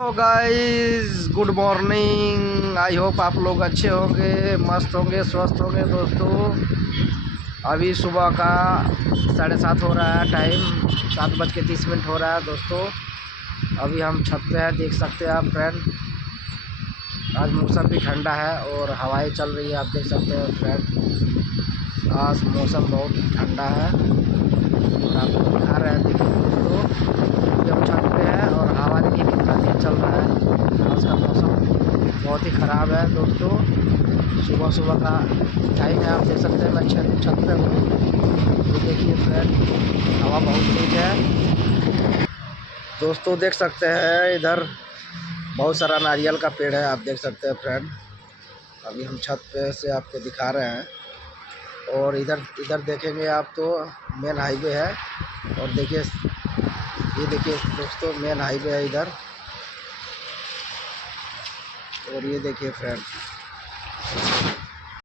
Hello guys, good morning. I hope आप लोग अच्छे होंगे, मस्त होंगे, स्वस्थ होंगे। दोस्तों अभी सुबह का 7:30 हो रहा है, टाइम 7:30 हो रहा है। दोस्तों अभी हम छत पे हैं, देख सकते हैं आप फ्रेंड। आज मौसम भी ठंडा है और हवाएं चल रही है, आप देख सकते हैं फ्रेंड। आज मौसम बहुत ठंडा है और आपको दिखा रहे हैं। देखिए दोस्तों, अभी हम छत पे हैं और हवा देखिए कितना तेज चल रहा है। आज का मौसम बहुत ही ख़राब है दोस्तों। सुबह सुबह का टाइम है, आप देख सकते हैं। मैं छत पे हूँ, ये देखिए फ्रेंड, हवा बहुत तेज है। दोस्तों देख सकते हैं, इधर बहुत सारा नारियल का पेड़ है, आप देख सकते हैं फ्रेंड। अभी हम छत पे से आपको दिखा रहे हैं और इधर इधर देखेंगे आप तो मेन हाईवे है। और देखिए, ये देखिए दोस्तों, मेन हाईवे है इधर। और ये देखिए फ्रेंड,